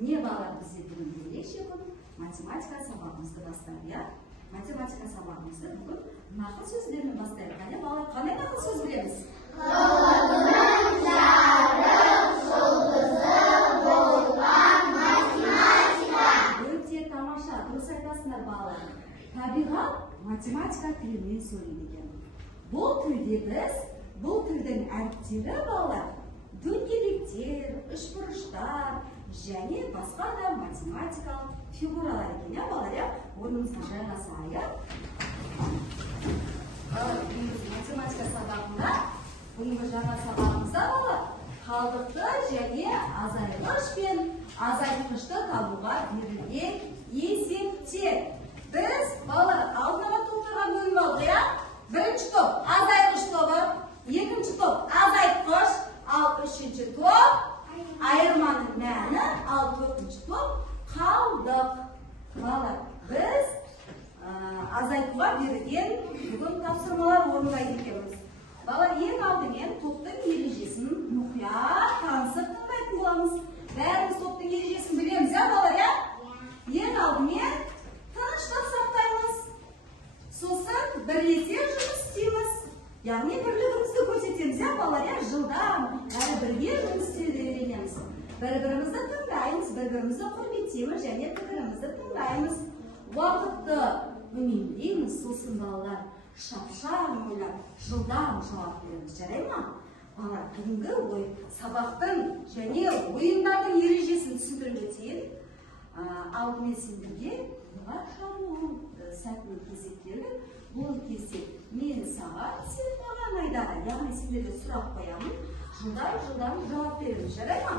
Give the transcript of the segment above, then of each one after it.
Не балалар бізде бүгін ерекше күн, математика сабағымызды бастайық, иә? Математика сабағымызды бүгін нақыл сөздермен бастайық. Қане балалар, қандай нақыл сөз білеміз? Қолының жарық жұлдызы болған математика. Өте тамаша, дұрыс айтасыңдар балалар. Табиғат математика тілімен сөйлейді екен. Бұл тілде біз, бұл тілдің әріптері балалар, дөңгелектер, үшбұрыштар және басқа да математикалық фигуралар екен, иә балалар, иә? Орнымызға жайғасайық. Математика сабағында, бүгінгі жаңа сабағымызда балалар, қалдықты және азайғыш пен азайтқышты табуға берілген есептер. Біз балалар алдын-ала топтарға бөліп алдық, иә? Бірінші топ азайғыш тобы, екінші топ азайтқыш, ал үшінші топ айырманың мәні, ал төртінші топ қалдық. Балалар, біз азайтуға берілген бүгін тапсырмалар орындайды екенбіз. Балалар, ең алдымен топтың ережесін мұқият танысып тыңдайтын боламыз. Бәріміз топтың ережесін білеміз, иә балалар, иә? Ең алдымен тыныштық сақтаймыз. Сосын бірлесе жұмыс істейміз. Яғни бірлігімізді көрсетеміз, иә балалар, иә? Жылдам әрі бірге жұмыс істеуді үйренеміз. Бір-бірімізді тыңдаймыз, бір-бірімізді құрметтейміз және пікірімізді тыңдаймыз. Уақытты үнемдейміз. Сосын балалар шапшаң ойлап, жылдам жауап береміз. Жарай ма? Балалар, бүгінгі сабақтың және ойындардың ережесін түсіндіріп өтейін. Алдымен сендерге дұға шағу сәтінің кезек келді. Бұл кезде мен саған, сен маған айдаға, яғни сендерге сұрақ қоямын. Жылдам жауап береміз. Жарай ма?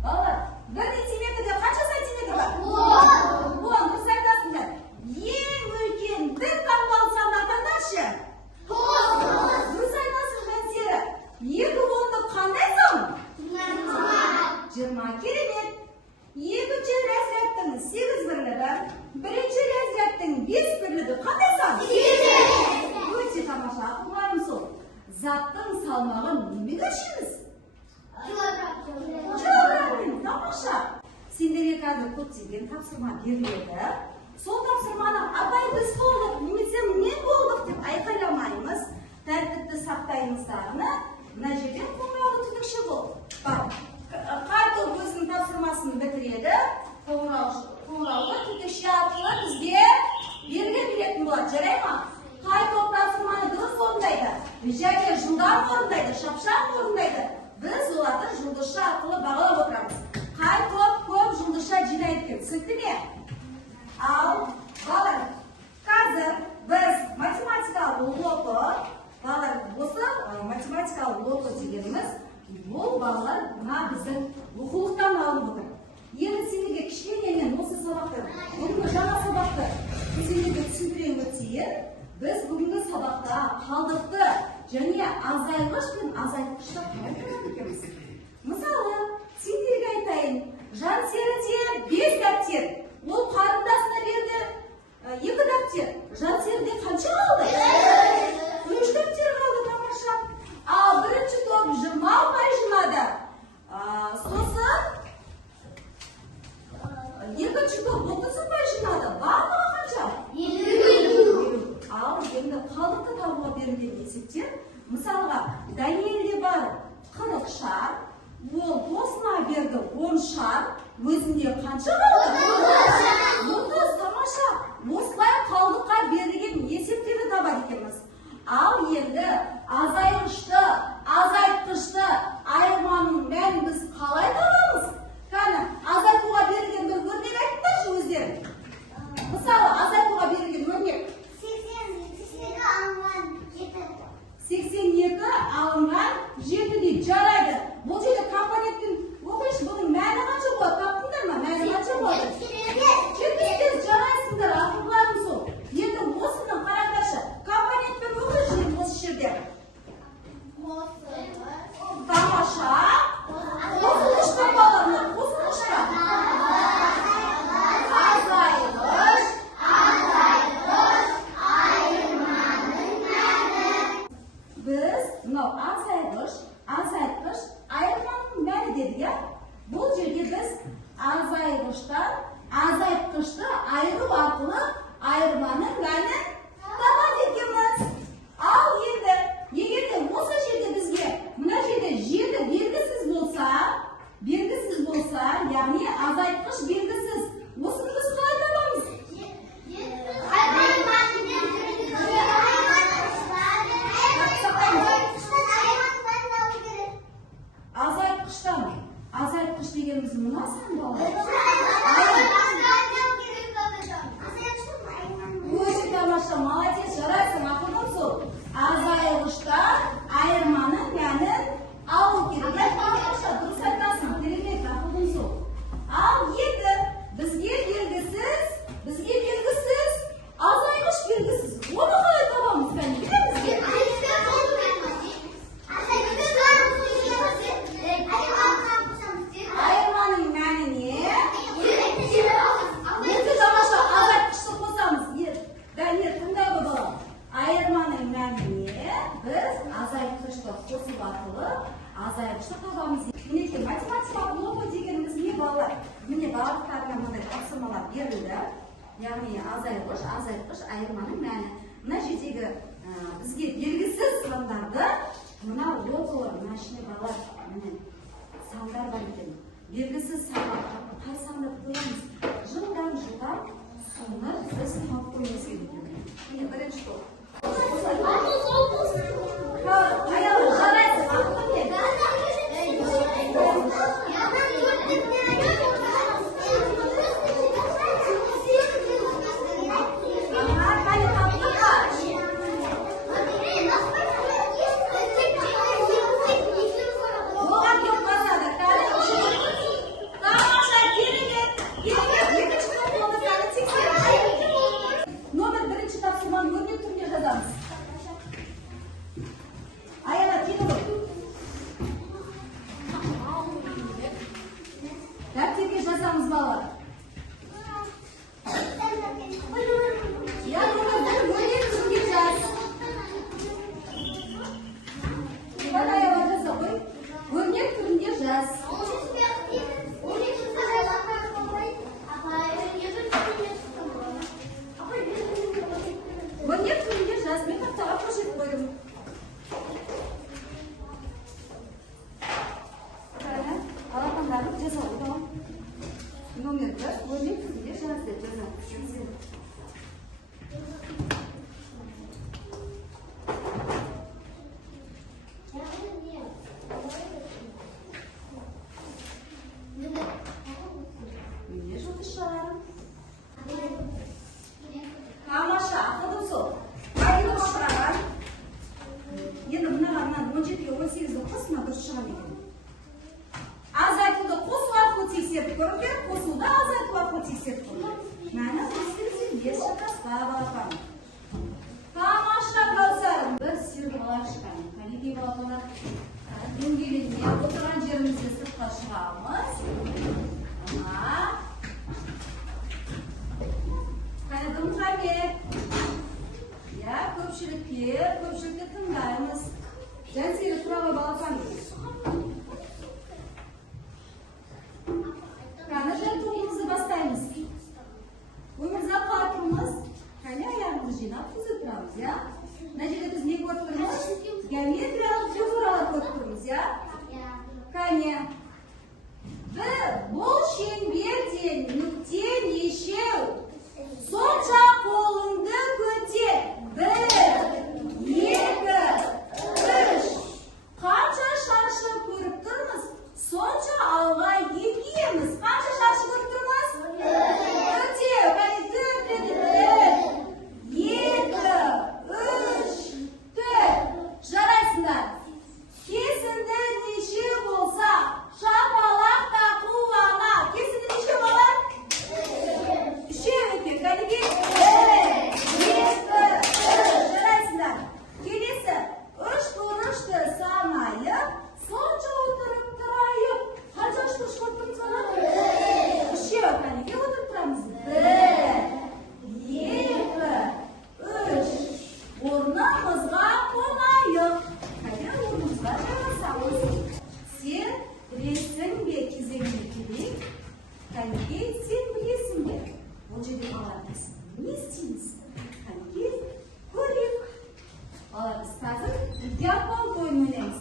Балалар, 1 дециметрде қанша сантиметр бар? 10. Дұрыс айтасыңдар. Ең үлкен бір таңбалы санды атаңдаршы? 9. Дұрыс айтасың, Жансері. 2 ондық қандай сан? 20. Керемет. Екінші разрядтың 8 бірлігі, бірінші разрядтың 5 бірлігі қандай сан? 8. Өте тамаша. Ақылдарым сол. Заттың салмағын немен өлшейміз? Килограммен. Тамаша. Сендерге қазір көптеген тапсырма беріледі. Сол тапсырманы апай біз болдық, немесе мен болдық деп айқайламаймыз. Тәртіпті сақтаймыздарны. Мына жерден қоңыраулы түтікші бол. Бар. Қай топ өзінің тапсырмасын бітіреді, қоңыраулы түтікші арқылы бізге белгі беретін болады. Жарай ма? Қай топ тапсырманы дұрыс орындайды, және жылдам орындайды, шапшаң орындайды. Біз оларды жұлдызша арқылы бағалап отырамыз. Қай топ көп жұлдызша жинайды екен? Түсінікті ме? Ал, балалар, қазір біз математикалық лото, балалар, осы математикалық лото дегеніміз, бұл балалар мына біздің оқулықтан алынып отыр. Енді сендерге кішкене мен осы сабақты, бүгінгі жаңа сабақты сендерге түсіндіре өтейін. Біз бүгінгі сабақта қалдықты және азайғыш пен азайтқышты қалай табады екенбіз? Мысалы, сендерге айтайын, Жансеріде 5 дәптер, ол қарындасына берді 2 дәптер. Жансеріде қанша қалды? 3 дәптер қалды, тамаша. Ал бірінші топ 20 ұпай жинады. Сосын екінші топ 30 ұпай жинады. Барлығы қанша? 50. Ал енді қалдықты табуға берілген есептер. Мысалға, Даниэльде бар 40 шар, ол досына берді 10 шар, өзінде қанша қалды? 30. Тамаша. Осылай қалдыққа берілген есептерді табады екенбіз. Ал енді азайғышты, азайтқышты, айырманың мәнін біз қалай табамыз? Кәні, азайтуға берілген бір өрнек айтыңдаршы өздерің. Мысалы, азайтуға берілген өрнек. 82 алынған 7 дейді, жарайды. Бұл жерде компонентпен оқишы, бұның мәні қанша болады? Таптыңдар ма? Мәні қанша болады? 75, жарайсыңдар, ақылдарым сол. Енді осыны қараңдаршы. Компонентпен оқишы осы жерде. Тамаша. Қосылышқа балалар, қосылышқа. Азайғыш, айырманың мәні. Біз мынау азайғыш, азайтқыш, айырманың мәні дедік, иә? Bu жерде biz azayғыштан azaytқышты айыру арқылы айырманың мәнін табады екенбіз. Ал енді егер де осы жерде бізге мына жерде жеті белгісіз болса, яғни азайтқыш белгісіз. Осыны біз қалай табамыз? Азайтқыш дегеніміз мына сан болады. Өте тамаша, молодец, жарайсың, ақылдым сол. Азайғыштан айырманың мәнін алу керек. Тамаша, дұрыс айтасың, керемет, ақылдым сол. Ал енді бізге белгісіз, азайғыш белгісіз. Оны қалай табамыз, кәне? Айырманың мәніне өте тамаша азайтқышты қосамыз. Дәнер, тыңда балам. Айырманың мәніне біз азайтқышты қосып арқылы азайғышты табамыз. Мінекей, математикалық лого дегеніміз не балалар? Міне барлықтарына мынандай тапсырмалар берілді. Яғни азайғыш, айырманың мәні. Мына жердегі бізге белгісіз сандарды мына логолар, мына ішіне балалар, міне сандар бар екен. Белгісіз сандар, қай санды қоямыз? Жылдан соны біз тауып қоймыз керек. Міне бірінші топ. Аяла, жарайсың, ақылым не? Дәптерге жазамыз балалар. Өрнек түрінде жаз. Аяла жаза қой. Өрнек түрінде жаз. Өрнек түрінде жаз. Мен тақтаға көшіріп қойдым. Алақандарын жаза қойдым. Номерді өрнек түрінде жаз деп жазамыз. Міне жұлдызшаларым. Тамаша, ақылдым сол. Айылы шыраған. Енді мынаған 17-ге 18-ді қосына дұрыс шығам екен. Азайтуды қосу арқылы тексеріп көріңдер, қосуды азайту арқылы тексеріп көріңдер. Мәні қосылсы бес шатасқа балапан. Тамаша қалсарым. Бір сирғалар шыққан. Кәлеге балапанар дөңгелене отырған жерімізде сыртқа шығамыз. Қайдым қамет. Көпшілікті тыңдаймыз. Жәнсері тұрағы балапан. Жаттығуымызды бастаймыз. Өмірзақ қатырмыз. Кәне аяғымызды жинап түзіп тұрамыз, я? Мына жерде біз не көріп тұрмыз? Геометриялық фигуралар көріп тұрмыз, я? Кәне. Kanki sen bilesіңдер. Бұл жерде баларымыз не істейміз? Kanki көрейік. Баларымыз қазір Япон ойын ойнаймыз.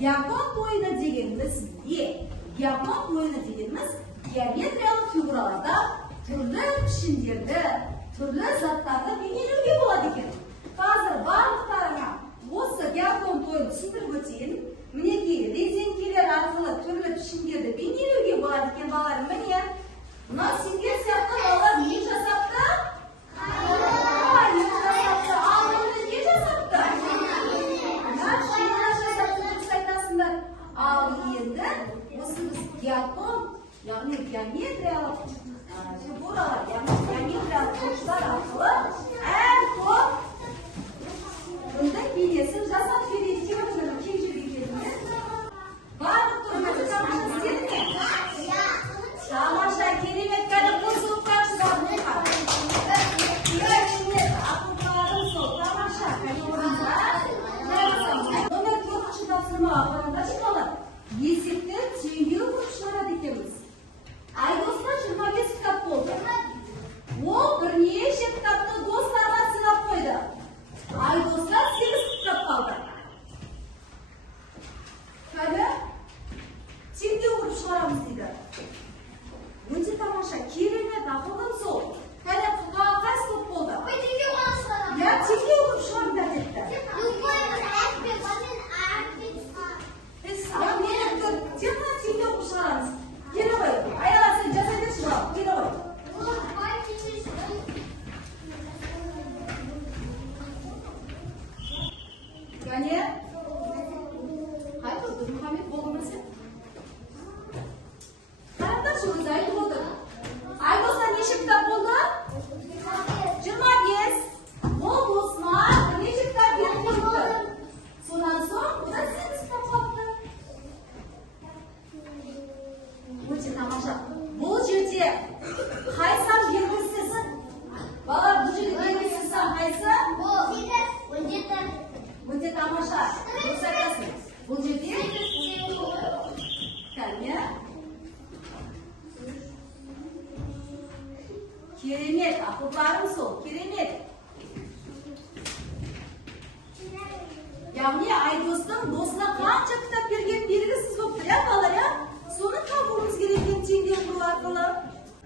Япон ойыны дегеніміз не? Япон ойыны дегеніміз геометриялық фигураларда түрлі пішіндерді, түрлі заттарды бейнелеуге болады екен. Қазір барлықтарыңа осы Япон ойынын түсіндіріп өтейін. Мінекей резеңкелер арқылы түрлі пішіндерді бейнелеуге болады екен балаларым. Міне, мына сендер сияқты балалар не жасапты? Қайық жасапты. Ал оны не жасапты? Машина жасапты деп айтасыңдар. Ал енді осы біз Япон, яғни геометриялық фигуралар, яғни геометриялық бұрыштар арқылы әр көп бұндай бейнесін жасап берейік деп отырмын. Кем жерге келдіңіз? Барлық тұрмайды тамаша істеді ме? Тамаша, керемет, кәдімгі қосылып қаршыдағы мұнға. Керемет, ақылқарым сол, тамаша. Номер 4-ші тапсырмаға қараңдар шыққалар. Есепті түйінге құрып шығарады екенбіз. Айдосқа 25 кітап болды. Ол бірнеше кітапты достарға сыйлап қойды. Айдосқа 8 кітап қалды. Кәді теңге құрып шығарамыз дейді. Өте тамаша, керемет, ақылым сол. Кәді қайсы топ болды? Теңге құрып шығарыңдар депті. Тек қана теңге құрып шығарамыз. Келі ғой, аяға сен жасай берші бал, келі ғой. Кәне? Қай болды, Мұхаммед болды ма сен? Қараңдаршы, өзі айтып отыр. Айдоста неше кітап болды? 25. Ол досыма бірнеше кітап беріп қойыпты. Содан соң, одан 8 кітап қалыпты. Өте тамаша. Бұл жерде қай сан белгісіз? Балалар, бұл жерде белгісіз сан қайсы? 17. Өте тамаша. Дұрыс айтасың. Бұл жерде кәне. Керемет, ақылдарың сол, керемет. Яғни Айдостың досына қанша кітап берген белгісіз болып тұр, балалар, соны табуымыз керек екен теңге құру арқылы.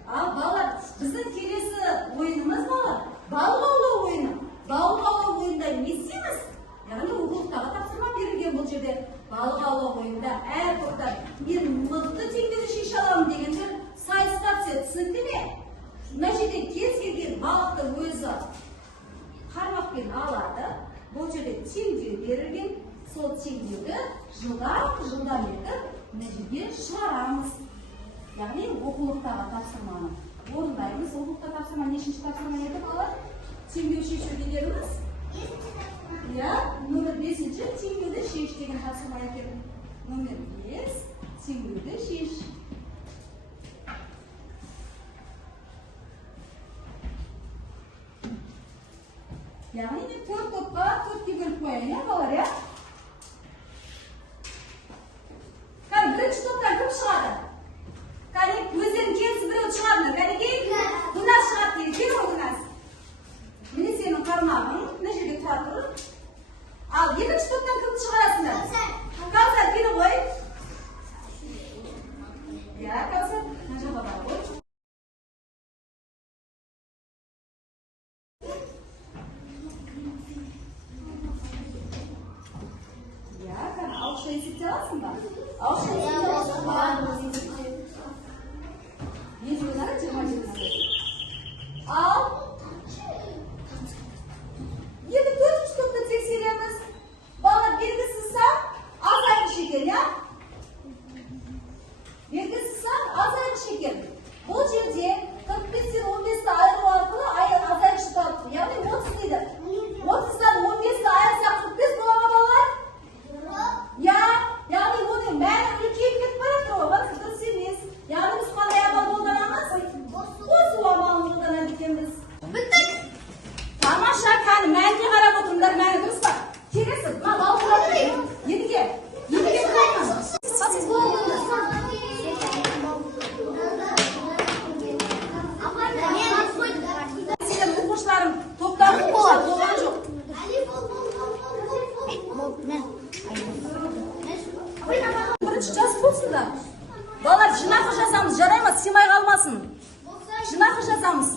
Ал балалар, біздің келесі ойынымыз балалар, балық аулау ойыны. Балық аулау ойында не істейміз? Яғни оқулықтағы тапсырма берілген бұл жерде. Балық аулау ойында әр топтар мен мықты теңгені шеше аламын дегендер сайыстап түседі, түсінді ме? Мына жерде кез келген балықты өзі қармақпен алады. Бұл жерде теңге берілген, сол теңгені жылдам етіп мына жерге шығарамыз. Яғни оқулықтағы тапсырманы орындаймыз. Оқулықта тапсырма нешінші тапсырма еді балалар? Теңге шешу дегеніміз? Я, номер 5-ші теңгені шеш деген тапсырма екен. Номер 5 теңгені шеш. Яғни мен 4 топқа 4-ке бөліп қояйын, балалар, я? Кәне, бірінші топтан кім шығады? Кәне, өздерің келісі біреу шығадыңдар. Кәне, Гүлназ шығады дейді. Кел ғой, Гүлназ. Міне сенің қармағың, мына жерге тұра тұр. Ал екінші топтан кімді шығарасыңдар? Кәусар, келі ғой. Я, Кәусар, мына жаққа бар ғой. Ауызша есепте аласың ба? Ауызша есепте аласың ба? Езі өнері 27. Ал енді 4-ші топты тексереміз. Балалар белгісіз сан азайғыш екен, я? Белгісіз сан азайғыш екен. Бұл жерде 45-тен 15-ті айыру арқылы азайғышы тапты. Яғни 30 дейді. 30-дан 15-ті айырсақ 45 бола ма балалар? Я, яғни оның мәні үлкейіп кетіп бара тұр ғой, дұрыс емес. Яғни біз қандай амал қолданамыз? Қосу амалын қолданады екенбіз. Біттік. Тамаша, кәні мәніне қарап отырыңдар, мәні дұрыс па? Келесі, мына балық тұрады. Едіге тұрады. Бірінші час болсыңдар. Балалар, жинақы жазамыз, жарай ма? Сыймай қалмасын. Жинақы жазамыз.